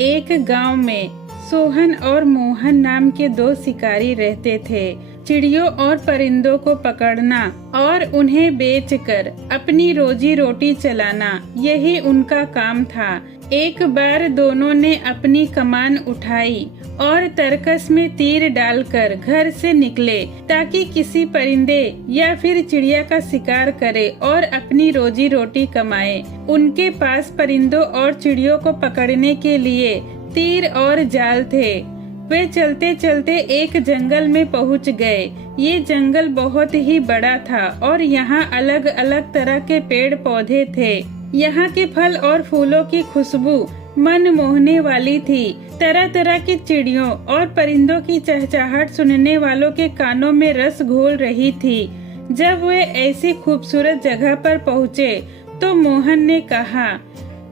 एक गांव में सोहन और मोहन नाम के दो शिकारी रहते थे। चिड़ियों और परिंदों को पकड़ना और उन्हें बेचकर अपनी रोजी रोटी चलाना, यही उनका काम था। एक बार दोनों ने अपनी कमान उठाई और तरकस में तीर डालकर घर से निकले ताकि किसी परिंदे या फिर चिड़िया का शिकार करे और अपनी रोजी रोटी कमाए। उनके पास परिंदों और चिड़ियों को पकड़ने के लिए तीर और जाल थे। वे चलते चलते एक जंगल में पहुंच गए। ये जंगल बहुत ही बड़ा था और यहाँ अलग अलग तरह के पेड़ पौधे थे। यहाँ के फल और फूलों की खुशबू मन मोहने वाली थी। तरह तरह की चिड़ियों और परिंदों की चहचहाहट सुनने वालों के कानों में रस घोल रही थी। जब वे ऐसी खूबसूरत जगह पर पहुँचे तो मोहन ने कहा,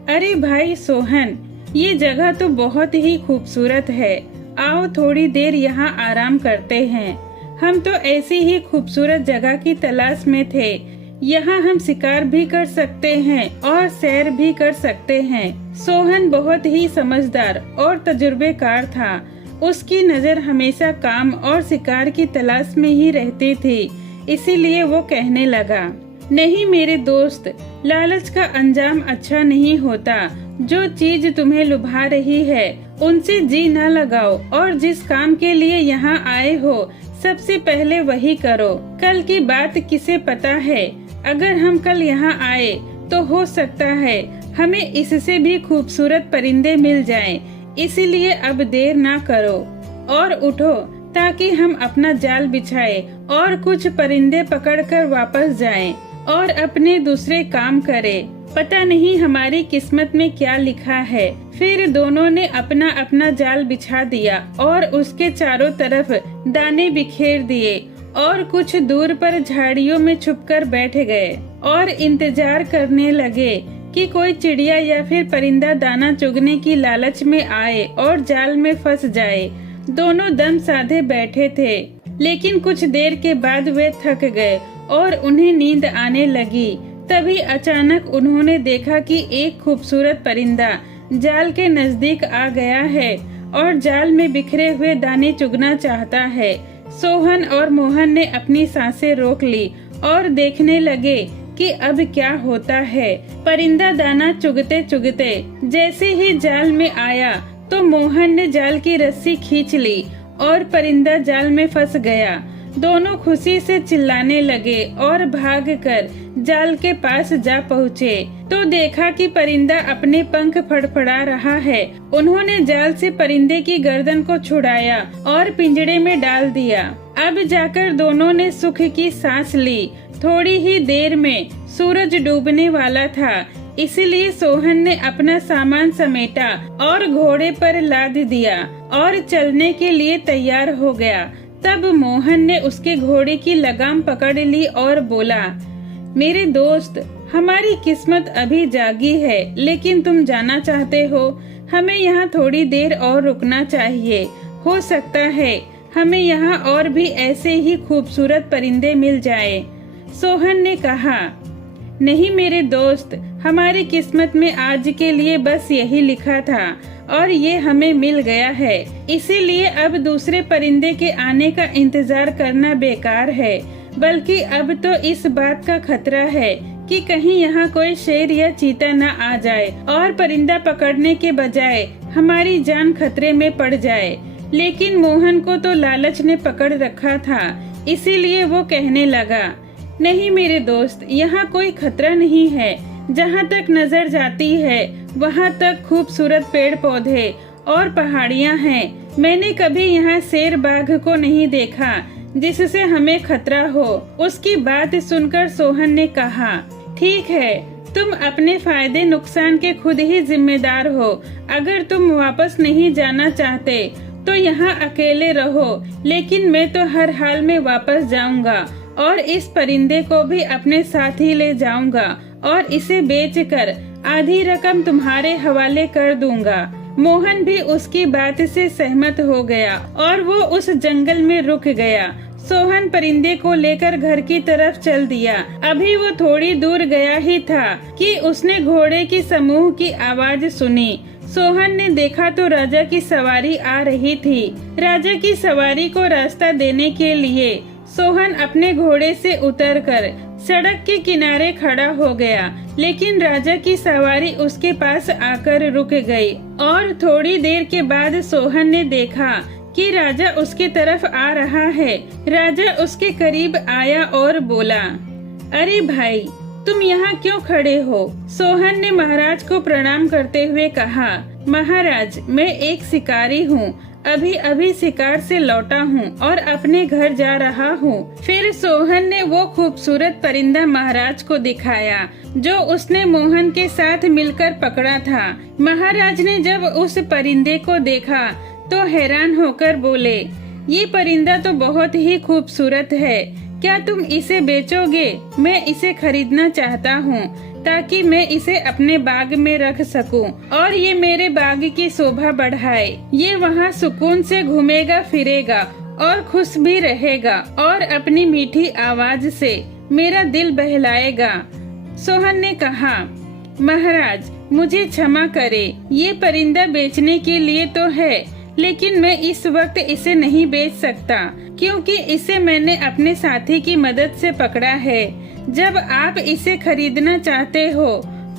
अरे भाई सोहन, ये जगह तो बहुत ही खूबसूरत है। आओ थोड़ी देर यहाँ आराम करते हैं। हम तो ऐसी ही खूबसूरत जगह की तलाश में थे। यहाँ हम शिकार भी कर सकते हैं और सैर भी कर सकते हैं। सोहन बहुत ही समझदार और तजुर्बेकार था। उसकी नजर हमेशा काम और शिकार की तलाश में ही रहती थी। इसीलिए वो कहने लगा, नहीं मेरे दोस्त, लालच का अंजाम अच्छा नहीं होता। जो चीज तुम्हें लुभा रही है उनसे जी न लगाओ और जिस काम के लिए यहाँ आए हो सबसे पहले वही करो। कल की बात किसे पता है, अगर हम कल यहाँ आए तो हो सकता है हमें इससे भी खूबसूरत परिंदे मिल जाएं। इसीलिए अब देर ना करो और उठो ताकि हम अपना जाल बिछाए और कुछ परिंदे पकड़कर वापस जाएं और अपने दूसरे काम करें। पता नहीं हमारी किस्मत में क्या लिखा है। फिर दोनों ने अपना अपना जाल बिछा दिया और उसके चारों तरफ दाने बिखेर दिए और कुछ दूर पर झाड़ियों में छुपकर बैठ गए और इंतजार करने लगे कि कोई चिड़िया या फिर परिंदा दाना चुगने की लालच में आए और जाल में फंस जाए। दोनों दम साधे बैठे थे, लेकिन कुछ देर के बाद वे थक गए और उन्हें नींद आने लगी। तभी अचानक उन्होंने देखा कि एक खूबसूरत परिंदा जाल के नजदीक आ गया है और जाल में बिखरे हुए दाने चुगना चाहता है। सोहन और मोहन ने अपनी सांसें रोक ली और देखने लगे कि अब क्या होता है। परिंदा दाना चुगते चुगते जैसे ही जाल में आया तो मोहन ने जाल की रस्सी खींच ली और परिंदा जाल में फंस गया। दोनों खुशी से चिल्लाने लगे और भागकर जाल के पास जा पहुँचे तो देखा कि परिंदा अपने पंख फड़फड़ा रहा है। उन्होंने जाल से परिंदे की गर्दन को छुड़ाया और पिंजरे में डाल दिया। अब जाकर दोनों ने सुख की सांस ली। थोड़ी ही देर में सूरज डूबने वाला था, इसलिए सोहन ने अपना सामान समेटा और घोड़े पर लाद दिया और चलने के लिए तैयार हो गया। तब मोहन ने उसके घोड़े की लगाम पकड़ ली और बोला, मेरे दोस्त, हमारी किस्मत अभी जागी है, लेकिन तुम जाना चाहते हो। हमें यहाँ थोड़ी देर और रुकना चाहिए। हो सकता है हमें यहाँ और भी ऐसे ही खूबसूरत परिंदे मिल जाए। सोहन ने कहा, नहीं मेरे दोस्त, हमारी किस्मत में आज के लिए बस यही लिखा था और ये हमें मिल गया है। इसीलिए अब दूसरे परिंदे के आने का इंतजार करना बेकार है, बल्कि अब तो इस बात का खतरा है कि कहीं यहाँ कोई शेर या चीता न आ जाए और परिंदा पकड़ने के बजाय हमारी जान खतरे में पड़ जाए। लेकिन मोहन को तो लालच ने पकड़ रखा था, इसीलिए वो कहने लगा, नहीं मेरे दोस्त, यहाँ कोई खतरा नहीं है। जहाँ तक नजर जाती है वहाँ तक खूबसूरत पेड़ पौधे और पहाड़ियाँ हैं। मैंने कभी यहाँ शेर बाघ को नहीं देखा जिससे हमें खतरा हो। उसकी बात सुनकर सोहन ने कहा, ठीक है, तुम अपने फायदे नुकसान के खुद ही जिम्मेदार हो। अगर तुम वापस नहीं जाना चाहते तो यहाँ अकेले रहो, लेकिन मैं तो हर हाल में वापस जाऊंगा और इस परिंदे को भी अपने साथ ही ले जाऊंगा और इसे बेचकर आधी रकम तुम्हारे हवाले कर दूंगा। मोहन भी उसकी बात से सहमत हो गया और वो उस जंगल में रुक गया। सोहन परिंदे को लेकर घर की तरफ चल दिया। अभी वो थोड़ी दूर गया ही था कि उसने घोड़े की समूह की आवाज सुनी। सोहन ने देखा तो राजा की सवारी आ रही थी। राजा की सवारी को रास्ता देने के लिए सोहन अपने घोड़े से उतरकर सड़क के किनारे खड़ा हो गया, लेकिन राजा की सवारी उसके पास आकर रुक गई और थोड़ी देर के बाद सोहन ने देखा कि राजा उसके तरफ आ रहा है। राजा उसके करीब आया और बोला, अरे भाई, तुम यहाँ क्यों खड़े हो? सोहन ने महाराज को प्रणाम करते हुए कहा, महाराज, मैं एक शिकारी हूँ, अभी अभी शिकार से लौटा हूँ और अपने घर जा रहा हूँ। फिर सोहन ने वो खूबसूरत परिंदा महाराज को दिखाया जो उसने मोहन के साथ मिलकर पकड़ा था। महाराज ने जब उस परिंदे को देखा तो हैरान होकर बोले, ये परिंदा तो बहुत ही खूबसूरत है, क्या तुम इसे बेचोगे? मैं इसे खरीदना चाहता हूँ ताकि मैं इसे अपने बाग में रख सकूं और ये मेरे बाग की शोभा बढ़ाए। ये वहाँ सुकून से घूमेगा फिरेगा और खुश भी रहेगा और अपनी मीठी आवाज से मेरा दिल बहलाएगा। सोहन ने कहा, महाराज, मुझे क्षमा करे, ये परिंदा बेचने के लिए तो है, लेकिन मैं इस वक्त इसे नहीं बेच सकता क्योंकि इसे मैंने अपने साथी की मदद से पकड़ा है। जब आप इसे खरीदना चाहते हो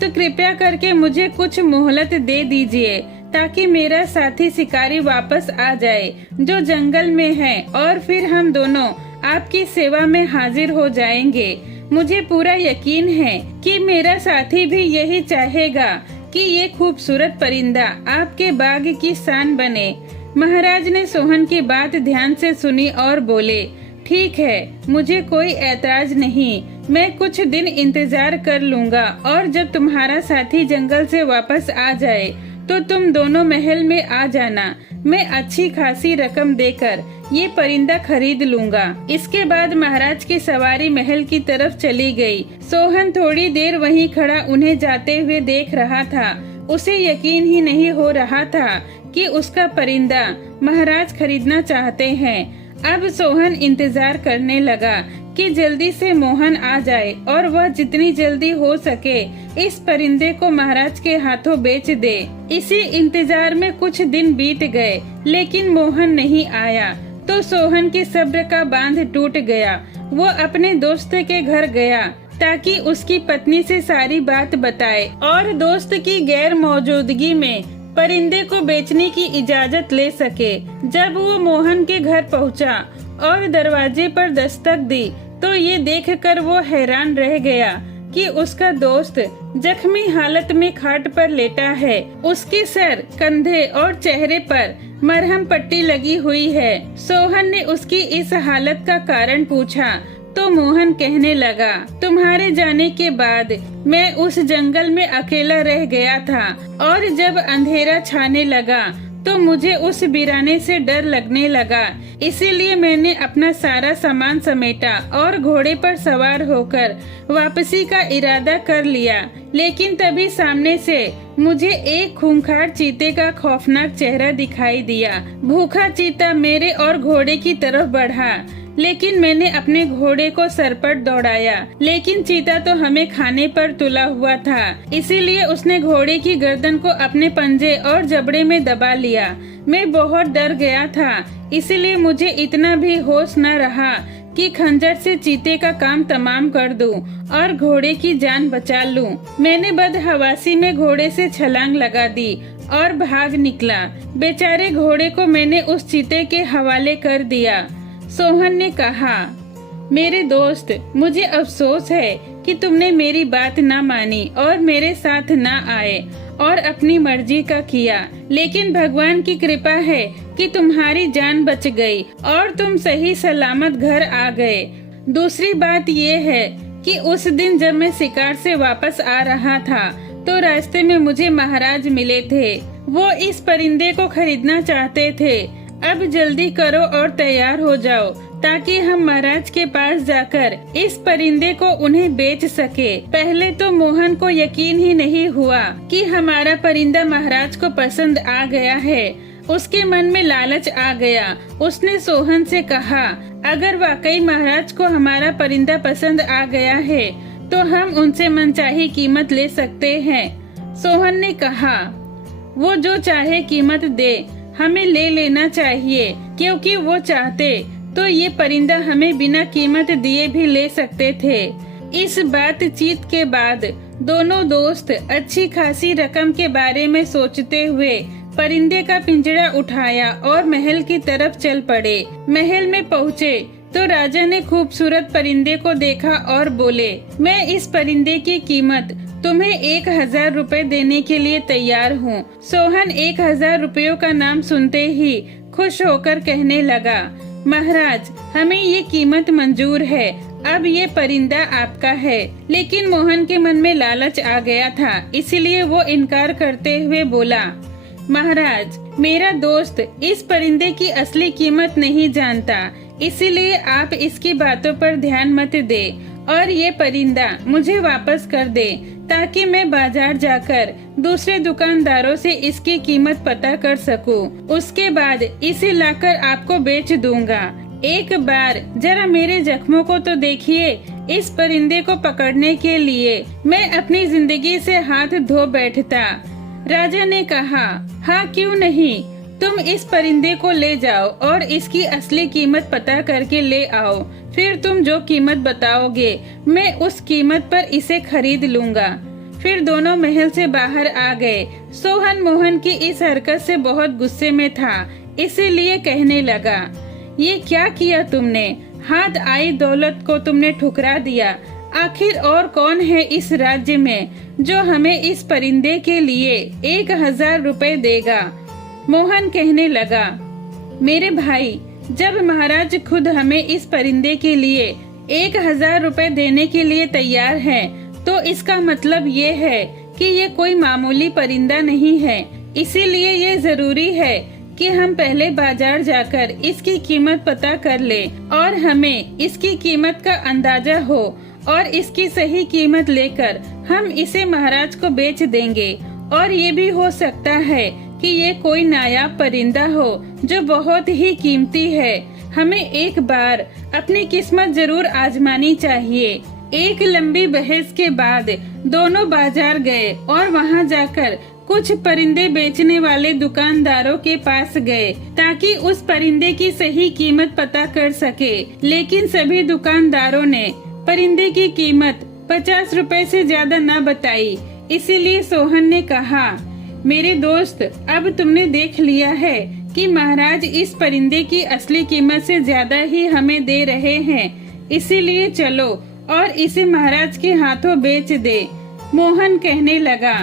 तो कृपया करके मुझे कुछ मोहलत दे दीजिए ताकि मेरा साथी शिकारी वापस आ जाए जो जंगल में है और फिर हम दोनों आपकी सेवा में हाजिर हो जाएंगे। मुझे पूरा यकीन है कि मेरा साथी भी यही चाहेगा कि ये खूबसूरत परिंदा आपके बाग की शान बने। महाराज ने सोहन की बात ध्यान से सुनी और बोले, ठीक है, मुझे कोई ऐतराज नहीं, मैं कुछ दिन इंतजार कर लूंगा और जब तुम्हारा साथी जंगल से वापस आ जाए तो तुम दोनों महल में आ जाना। मैं अच्छी खासी रकम देकर ये परिंदा खरीद लूंगा। इसके बाद महाराज की सवारी महल की तरफ चली गई। सोहन थोड़ी देर वहीं खड़ा उन्हें जाते हुए देख रहा था। उसे यकीन ही नहीं हो रहा था कि उसका परिंदा महाराज खरीदना चाहते हैं। अब सोहन इंतजार करने लगा कि जल्दी से मोहन आ जाए और वह जितनी जल्दी हो सके इस परिंदे को महाराज के हाथों बेच दे। इसी इंतजार में कुछ दिन बीत गए, लेकिन मोहन नहीं आया तो सोहन के सब्र का बांध टूट गया। वो अपने दोस्त के घर गया ताकि उसकी पत्नी से सारी बात बताए और दोस्त की गैर मौजूदगी में परिंदे को बेचने की इजाजत ले सके। जब वो मोहन के घर पहुंचा और दरवाजे पर दस्तक दी तो ये देखकर वो हैरान रह गया कि उसका दोस्त जख्मी हालत में खाट पर लेटा है। उसके सर, कंधे और चेहरे पर मरहम पट्टी लगी हुई है। सोहन ने उसकी इस हालत का कारण पूछा तो मोहन कहने लगा, तुम्हारे जाने के बाद मैं उस जंगल में अकेला रह गया था और जब अंधेरा छाने लगा तो मुझे उस वीराने से डर लगने लगा। इसीलिए मैंने अपना सारा सामान समेटा और घोड़े पर सवार होकर वापसी का इरादा कर लिया। लेकिन तभी सामने से मुझे एक खूंखार चीते का खौफनाक चेहरा दिखाई दिया। भूखा चीता मेरे और घोड़े की तरफ बढ़ा, लेकिन मैंने अपने घोड़े को सरपट दौड़ाया, लेकिन चीता तो हमें खाने पर तुला हुआ था। इसीलिए उसने घोड़े की गर्दन को अपने पंजे और जबड़े में दबा लिया। मैं बहुत डर गया था, इसीलिए मुझे इतना भी होश न रहा कि खंजर से चीते का काम तमाम कर दूं और घोड़े की जान बचा लूं। मैंने बदहवासी में घोड़े से छलांग लगा दी और भाग निकला। बेचारे घोड़े को मैंने उस चीते के हवाले कर दिया। सोहन ने कहा, मेरे दोस्त, मुझे अफसोस है कि तुमने मेरी बात न मानी और मेरे साथ न आए और अपनी मर्जी का किया, लेकिन भगवान की कृपा है कि तुम्हारी जान बच गई और तुम सही सलामत घर आ गए। दूसरी बात ये है कि उस दिन जब मैं शिकार से वापस आ रहा था तो रास्ते में मुझे महाराज मिले थे। वो इस परिंदे को खरीदना चाहते थे। अब जल्दी करो और तैयार हो जाओ ताकि हम महाराज के पास जाकर इस परिंदे को उन्हें बेच सके। पहले तो मोहन को यकीन ही नहीं हुआ कि हमारा परिंदा महाराज को पसंद आ गया है। उसके मन में लालच आ गया। उसने सोहन से कहा, अगर वाकई महाराज को हमारा परिंदा पसंद आ गया है तो हम उनसे मनचाही कीमत ले सकते हैं। सोहन ने कहा, वो जो चाहे कीमत दे, हमें ले लेना चाहिए, क्योंकि वो चाहते तो ये परिंदा हमें बिना कीमत दिए भी ले सकते थे। इस बातचीत के बाद दोनों दोस्त अच्छी खासी रकम के बारे में सोचते हुए परिंदे का पिंजरा उठाया और महल की तरफ चल पड़े। महल में पहुँचे तो राजा ने खूबसूरत परिंदे को देखा और बोले, मैं इस परिंदे की कीमत तुम्हें 1000 रुपए देने के लिए तैयार हूँ। सोहन 1000 रुपयों का नाम सुनते ही खुश होकर कहने लगा, महाराज, हमें ये कीमत मंजूर है। अब ये परिंदा आपका है। लेकिन मोहन के मन में लालच आ गया था, इसलिए वो इनकार करते हुए बोला, महाराज, मेरा दोस्त इस परिंदे की असली कीमत नहीं जानता, इसीलिए आप इसकी बातों पर ध्यान मत दे और ये परिंदा मुझे वापस कर दे, ताकि मैं बाजार जाकर दूसरे दुकानदारों से इसकी कीमत पता कर सकूं। उसके बाद इसे लाकर आपको बेच दूंगा। एक बार जरा मेरे जख्मों को तो देखिए। इस परिंदे को पकड़ने के लिए मैं अपनी जिंदगी से हाथ धो बैठता। राजा ने कहा, हाँ क्यों नहीं, तुम इस परिंदे को ले जाओ और इसकी असली कीमत पता करके ले आओ। फिर तुम जो कीमत बताओगे मैं उस कीमत पर इसे खरीद लूंगा। फिर दोनों महल से बाहर आ गए। सोहन मोहन की इस हरकत से बहुत गुस्से में था, इसीलिए कहने लगा, ये क्या किया तुमने? हाथ आई दौलत को तुमने ठुकरा दिया। आखिर और कौन है इस राज्य में जो हमें इस परिंदे के लिए 1000 रुपए देगा? मोहन कहने लगा, मेरे भाई, जब महाराज खुद हमें इस परिंदे के लिए 1000 रुपए देने के लिए तैयार हैं, तो इसका मतलब ये है कि ये कोई मामूली परिंदा नहीं है। इसीलिए ये जरूरी है कि हम पहले बाजार जाकर इसकी कीमत पता कर लें और हमें इसकी कीमत का अंदाजा हो, और इसकी सही कीमत लेकर हम इसे महाराज को बेच देंगे। और ये भी हो सकता है कि ये कोई नायाब परिंदा हो जो बहुत ही कीमती है। हमें एक बार अपनी किस्मत जरूर आजमानी चाहिए। एक लंबी बहस के बाद दोनों बाजार गए और वहां जाकर कुछ परिंदे बेचने वाले दुकानदारों के पास गए ताकि उस परिंदे की सही कीमत पता कर सके। लेकिन सभी दुकानदारों ने परिंदे की कीमत 50 रुपए से ज्यादा न बताई। इसीलिए सोहन ने कहा, मेरे दोस्त, अब तुमने देख लिया है कि महाराज इस परिंदे की असली कीमत से ज्यादा ही हमें दे रहे हैं। इसीलिए चलो और इसे महाराज के हाथों बेच दे। मोहन कहने लगा,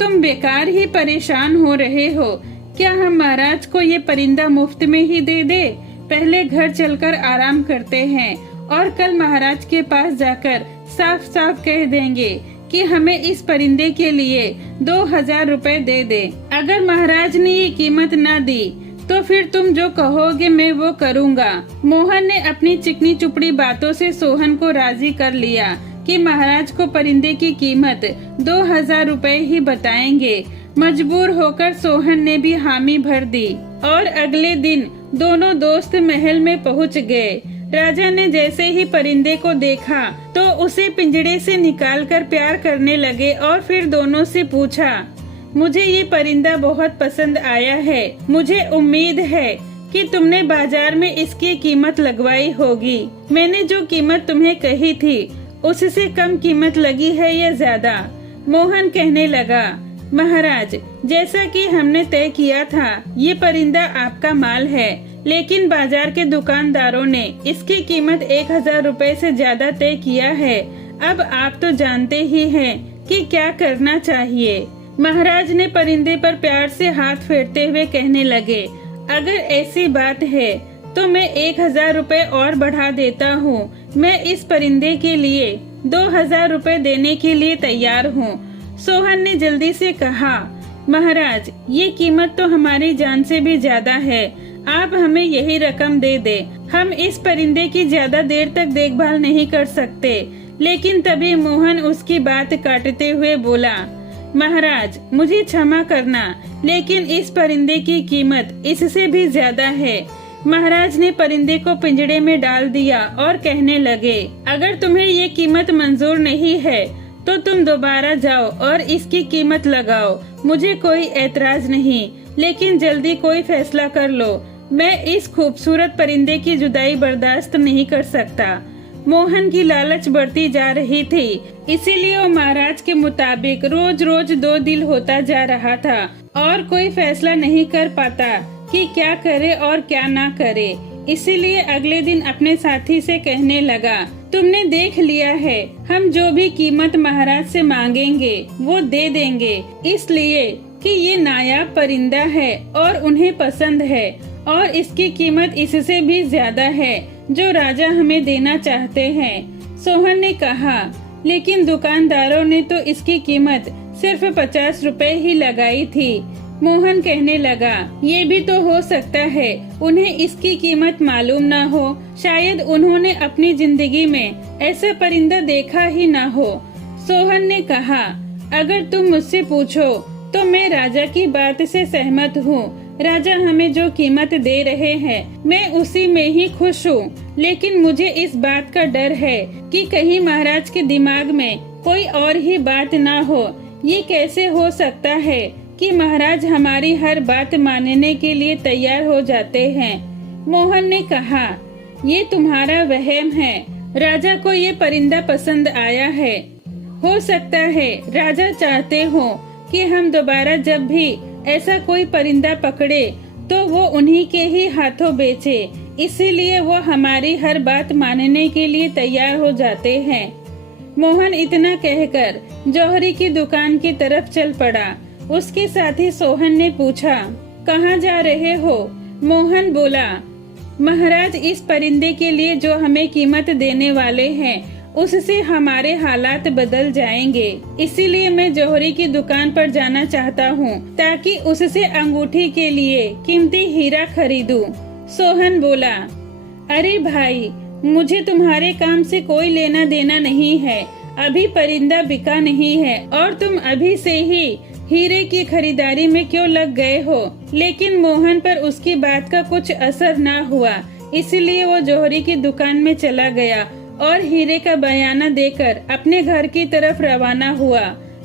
तुम बेकार ही परेशान हो रहे हो। क्या हम महाराज को ये परिंदा मुफ्त में ही दे दे? पहले घर चलकर आराम करते हैं और कल महाराज के पास जाकर साफ साफ कह देंगे कि हमें इस परिंदे के लिए 2000 रुपए दे दे। अगर महाराज ने ये कीमत न दी तो फिर तुम जो कहोगे मैं वो करूँगा। मोहन ने अपनी चिकनी चुपड़ी बातों से सोहन को राजी कर लिया कि महाराज को परिंदे की कीमत 2000 रुपए ही बताएंगे। मजबूर होकर सोहन ने भी हामी भर दी और अगले दिन दोनों दोस्त महल में पहुंच गए। राजा ने जैसे ही परिंदे को देखा तो उसे पिंजड़े से निकालकर प्यार करने लगे और फिर दोनों से पूछा, मुझे ये परिंदा बहुत पसंद आया है। मुझे उम्मीद है कि तुमने बाजार में इसकी कीमत लगवाई होगी। मैंने जो कीमत तुम्हें कही थी उससे कम कीमत लगी है या ज्यादा? मोहन कहने लगा, महाराज, जैसा कि हमने तय किया था ये परिंदा आपका माल है, लेकिन बाजार के दुकानदारों ने इसकी कीमत 1000 रुपए से ज्यादा तय किया है। अब आप तो जानते ही हैं कि क्या करना चाहिए। महाराज ने परिंदे पर प्यार से हाथ फेरते हुए कहने लगे, अगर ऐसी बात है तो मैं 1000 रुपए और बढ़ा देता हूँ। मैं इस परिंदे के लिए 2000 रुपए देने के लिए तैयार हूँ। सोहन ने जल्दी से कहा, महाराज, ये कीमत तो हमारी जान से भी ज्यादा है। आप हमें यही रकम दे दे। हम इस परिंदे की ज्यादा देर तक देखभाल नहीं कर सकते। लेकिन तभी मोहन उसकी बात काटते हुए बोला, महाराज, मुझे क्षमा करना, लेकिन इस परिंदे की कीमत इससे भी ज्यादा है। महाराज ने परिंदे को पिंजड़े में डाल दिया और कहने लगे, अगर तुम्हें ये कीमत मंजूर नहीं है तो तुम दोबारा जाओ और इसकी कीमत लगाओ, मुझे कोई एतराज नहीं, लेकिन जल्दी कोई फैसला कर लो। मैं इस खूबसूरत परिंदे की जुदाई बर्दाश्त नहीं कर सकता। मोहन की लालच बढ़ती जा रही थी, इसीलिए वो महाराज के मुताबिक रोज रोज दो दिल होता जा रहा था और कोई फैसला नहीं कर पाता कि क्या करे और क्या ना करे। इसीलिए अगले दिन अपने साथी से कहने लगा, तुमने देख लिया है, हम जो भी कीमत महाराज से मांगेंगे वो दे देंगे, इसलिए कि ये नायाब परिंदा है और उन्हें पसंद है और इसकी कीमत इससे भी ज्यादा है जो राजा हमें देना चाहते हैं। सोहन ने कहा, लेकिन दुकानदारों ने तो इसकी कीमत सिर्फ 50 रुपए ही लगाई थी। मोहन कहने लगा, ये भी तो हो सकता है उन्हें इसकी कीमत मालूम ना हो, शायद उन्होंने अपनी जिंदगी में ऐसा परिंदा देखा ही ना हो। सोहन ने कहा, अगर तुम मुझसे पूछो तो मैं राजा की बात से सहमत हूँ। राजा हमें जो कीमत दे रहे हैं मैं उसी में ही खुश हूँ, लेकिन मुझे इस बात का डर है कि कहीं महाराज के दिमाग में कोई और ही बात ना हो। ये कैसे हो सकता है कि महाराज हमारी हर बात मानने के लिए तैयार हो जाते हैं। मोहन ने कहा, ये तुम्हारा वहम है, राजा को ये परिंदा पसंद आया है। हो सकता है राजा चाहते हो कि हम दोबारा जब भी ऐसा कोई परिंदा पकड़े तो वो उन्हीं के ही हाथों बेचे, इसीलिए वो हमारी हर बात मानने के लिए तैयार हो जाते हैं। मोहन इतना कहकर जौहरी की दुकान की तरफ चल पड़ा। उसके साथी सोहन ने पूछा, कहाँ जा रहे हो? मोहन बोला, महाराज इस परिंदे के लिए जो हमें कीमत देने वाले हैं उससे हमारे हालात बदल जाएंगे, इसीलिए मैं जौहरी की दुकान पर जाना चाहता हूँ ताकि उससे अंगूठी के लिए कीमती हीरा खरीदूं। सोहन बोला, अरे भाई, मुझे तुम्हारे काम से कोई लेना देना नहीं है, अभी परिंदा बिका नहीं है और तुम अभी से ही हीरे की खरीदारी में क्यों लग गए हो। लेकिन मोहन पर उसकी बात का कुछ असर ना हुआ, इसलिए वो जौहरी की दुकान में चला गया और हीरे का बयाना देकर अपने घर की तरफ रवाना हुआ।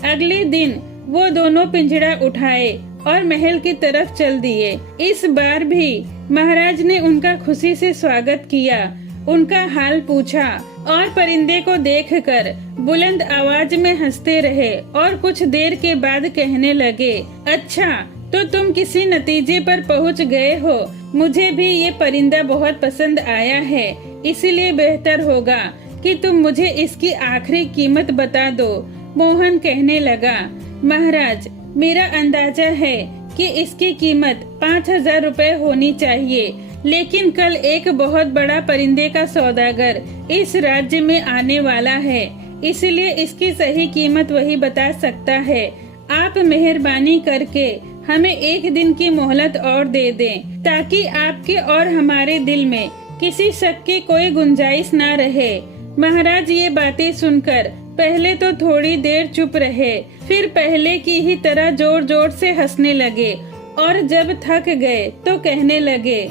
अगले दिन वो दोनों पिंजड़ा उठाए और महल की तरफ चल दिए। इस बार भी महाराज ने उनका खुशी से स्वागत किया, उनका हाल पूछा और परिंदे को देखकर बुलंद आवाज में हंसते रहे और कुछ देर के बाद कहने लगे, अच्छा तो तुम किसी नतीजे पर पहुंच गए हो। मुझे भी ये परिंदा बहुत पसंद आया है, इसलिए बेहतर होगा कि तुम मुझे इसकी आखिरी कीमत बता दो। मोहन कहने लगा, महाराज, मेरा अंदाजा है कि इसकी कीमत 5000 रुपए होनी चाहिए, लेकिन कल एक बहुत बड़ा परिंदे का सौदागर इस राज्य में आने वाला है, इसलिए इसकी सही कीमत वही बता सकता है। आप मेहरबानी करके हमें एक दिन की मोहलत और दे दें, ताकि आपके और हमारे दिल में किसी शक की कोई गुंजाइश ना रहे। महाराज ये बातें सुनकर पहले तो थोड़ी देर चुप रहे, फिर पहले की ही तरह जोर जोर से हंसने लगे और जब थक गए तो कहने लगे,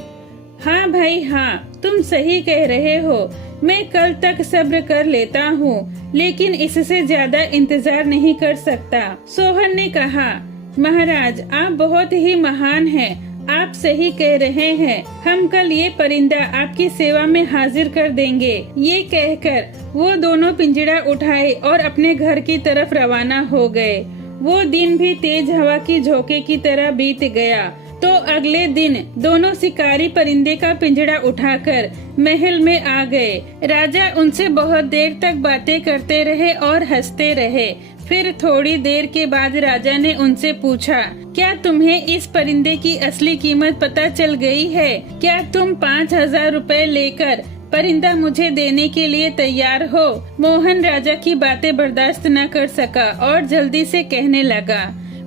हाँ भाई हाँ, तुम सही कह रहे हो, मैं कल तक सब्र कर लेता हूँ, लेकिन इससे ज्यादा इंतजार नहीं कर सकता। सोहन ने कहा, महाराज आप बहुत ही महान हैं, आप सही कह रहे हैं, हम कल ये परिंदा आपकी सेवा में हाजिर कर देंगे। ये कहकर वो दोनों पिंजड़ा उठाए और अपने घर की तरफ रवाना हो गए। वो दिन भी तेज हवा की झोंके की तरह बीत गया। तो अगले दिन दोनों शिकारी परिंदे का पिंजड़ा उठाकर महल में आ गए। राजा उनसे बहुत देर तक बातें करते रहे और हंसते रहे। फिर थोड़ी देर के बाद राजा ने उनसे पूछा, क्या तुम्हें इस परिंदे की असली कीमत पता चल गई है? क्या तुम 5000 रुपए लेकर परिंदा मुझे देने के लिए तैयार हो? मोहन राजा की बातें बर्दाश्त न कर सका और जल्दी से कहने लगा,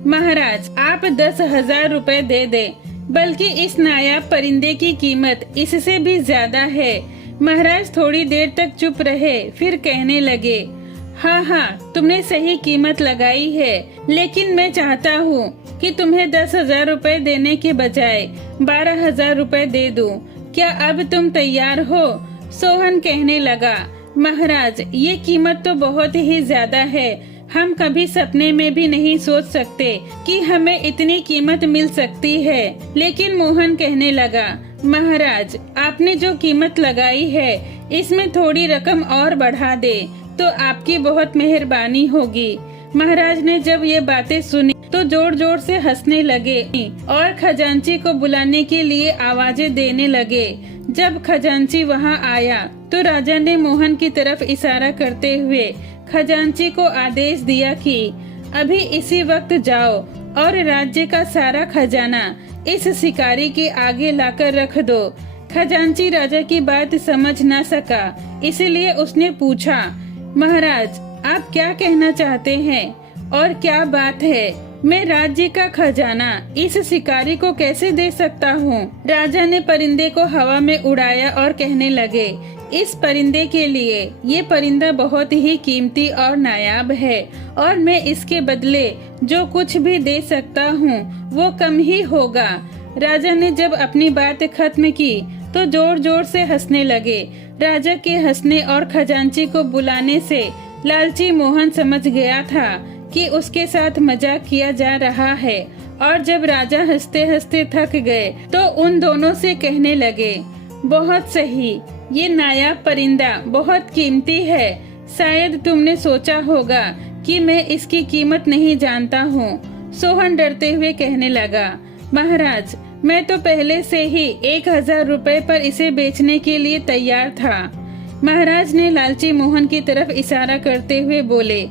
महाराज आप 10,000 रुपए दे दे, बल्कि इस नायाब परिंदे की कीमत इससे भी ज्यादा है। महाराज थोड़ी देर तक चुप रहे, फिर कहने लगे, हाँ, तुमने सही कीमत लगाई है, लेकिन मैं चाहता हूँ कि तुम्हें 10,000 रुपए देने के बजाय 12,000 रुपए दे दूँ। क्या अब तुम तैयार हो? सोहन कहने लगा, महाराज ये कीमत तो बहुत ही ज्यादा है, हम कभी सपने में भी नहीं सोच सकते कि हमें इतनी कीमत मिल सकती है। लेकिन मोहन कहने लगा, महाराज, आपने जो कीमत लगाई है इसमें थोड़ी रकम और बढ़ा दे तो आपकी बहुत मेहरबानी होगी। महाराज ने जब ये बातें सुनी तो जोर जोर से हंसने लगे और खजांची को बुलाने के लिए आवाजें देने लगे। जब खजांची वहां आया तो राजा ने मोहन की तरफ इशारा करते हुए खजांची को आदेश दिया कि अभी इसी वक्त जाओ और राज्य का सारा खजाना इस शिकारी के आगे लाकर रख दो। खजांची राजा की बात समझ ना सका, इसलिए उसने पूछा, महाराज, आप क्या कहना चाहते हैं और क्या बात है? मैं राज्य का खजाना इस शिकारी को कैसे दे सकता हूँ? राजा ने परिंदे को हवा में उड़ाया और कहने लगे, इस परिंदे के लिए ये परिंदा बहुत ही कीमती और नायाब है और मैं इसके बदले जो कुछ भी दे सकता हूँ वो कम ही होगा। राजा ने जब अपनी बात खत्म की तो जोर जोर से हंसने लगे। राजा के हंसने और खजांची को बुलाने से लालची मोहन समझ गया था कि उसके साथ मजाक किया जा रहा है और जब राजा हंसते हंसते थक गए तो उन दोनों से कहने लगे, बहुत सही, ये नायाब परिंदा बहुत कीमती है। शायद तुमने सोचा होगा कि मैं इसकी कीमत नहीं जानता हूँ। सोहन डरते हुए कहने लगा, महाराज, मैं तो पहले से ही 1000 रुपए पर इसे बेचने के लिए तैयार था। महाराज ने लालची मोहन की तरफ इशारा करते हुए बोले,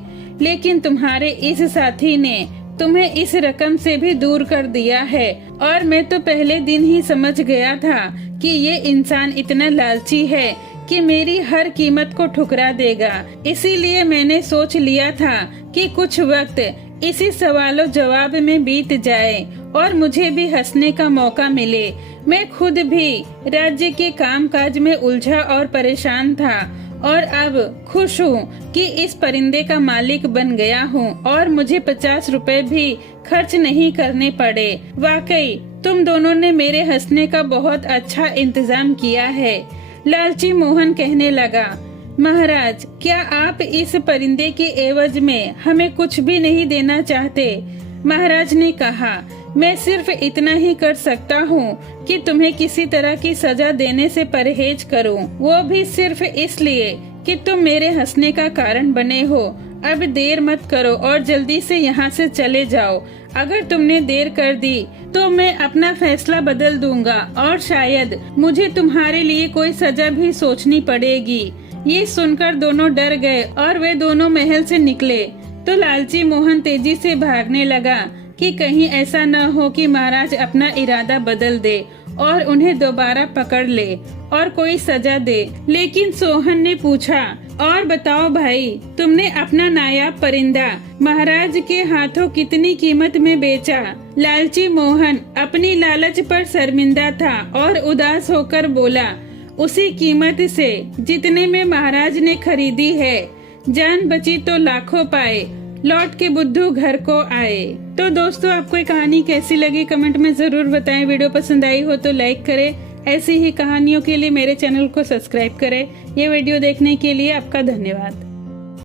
लेकिन तुम्हारे इस साथी ने तुम्हें इस रकम से भी दूर कर दिया है और मैं तो पहले दिन ही समझ गया था कि ये इंसान इतना लालची है कि मेरी हर कीमत को ठुकरा देगा। इसीलिए मैंने सोच लिया था कि कुछ वक्त इसी सवालों जवाब में बीत जाए और मुझे भी हंसने का मौका मिले। मैं खुद भी राज्य के कामकाज में उलझा और परेशान था और अब खुश हूँ कि इस परिंदे का मालिक बन गया हूँ और मुझे 50 रुपए भी खर्च नहीं करने पड़े। वाकई तुम दोनों ने मेरे हंसने का बहुत अच्छा इंतजाम किया है। लालची मोहन कहने लगा, महाराज, क्या आप इस परिंदे के एवज में हमें कुछ भी नहीं देना चाहते? महाराज ने कहा, मैं सिर्फ इतना ही कर सकता हूँ कि तुम्हें किसी तरह की सजा देने से परहेज करूँ, वो भी सिर्फ इसलिए कि तुम मेरे हंसने का कारण बने हो। अब देर मत करो और जल्दी से यहाँ से चले जाओ। अगर तुमने देर कर दी तो मैं अपना फैसला बदल दूंगा और शायद मुझे तुम्हारे लिए कोई सजा भी सोचनी पड़ेगी। ये सुनकर दोनों डर गए और वे दोनों महल से निकले तो लालची मोहन तेजी से भागने लगा कि कहीं ऐसा न हो कि महाराज अपना इरादा बदल दे और उन्हें दोबारा पकड़ ले और कोई सजा दे। लेकिन सोहन ने पूछा, और बताओ भाई, तुमने अपना नायाब परिंदा महाराज के हाथों कितनी कीमत में बेचा? लालची मोहन अपनी लालच पर शर्मिंदा था और उदास होकर बोला, उसी कीमत से जितने में महाराज ने खरीदी है। जान बची तो लाखों पाए, लौट के बुद्धू घर को आए। तो दोस्तों, आपको ये कहानी कैसी लगी कमेंट में जरूर बताएं। वीडियो पसंद आई हो तो लाइक करें। ऐसी ही कहानियों के लिए मेरे चैनल को सब्सक्राइब करें। ये वीडियो देखने के लिए आपका धन्यवाद।